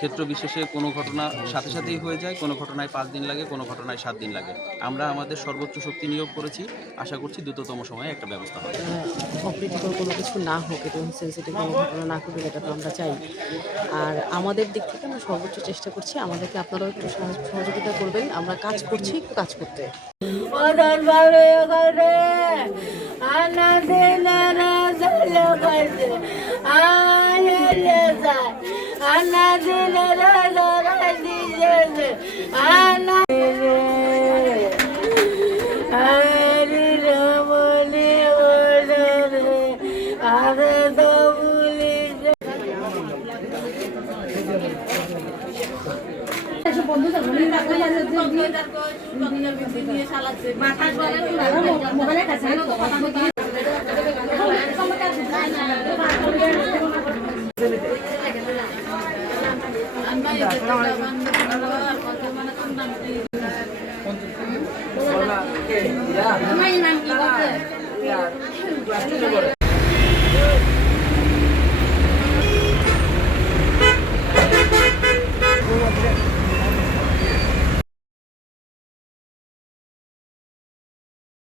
ক্ষেত্র বিশেষে কোনো ঘটনা সাথে সাথেই হয়ে যায়, কোনো ঘটনায় 5 দিন লাগে, কোনো ঘটনায় 7 দিন লাগে। আমরা আমাদের সর্বোচ্চ শক্তি নিয়োগ করেছি, আশা করছি দ্রুততম সময়ে একটা ব্যবস্থা হবে। অপ্রীতিকর কোনো কিছু না হোক এবং সেন্সিটিভ কোনো ঘটনা না ঘটুক, এটা তো আমরা চাই। আর আমাদের দিক থেকে আমরা সর্বোচ্চ চেষ্টা করছি, আমাদেরকে আপনারাও একটু সহযোগিতা করবেন। আমরা কাজ করছি, একটু কাজ করতে। Main nanti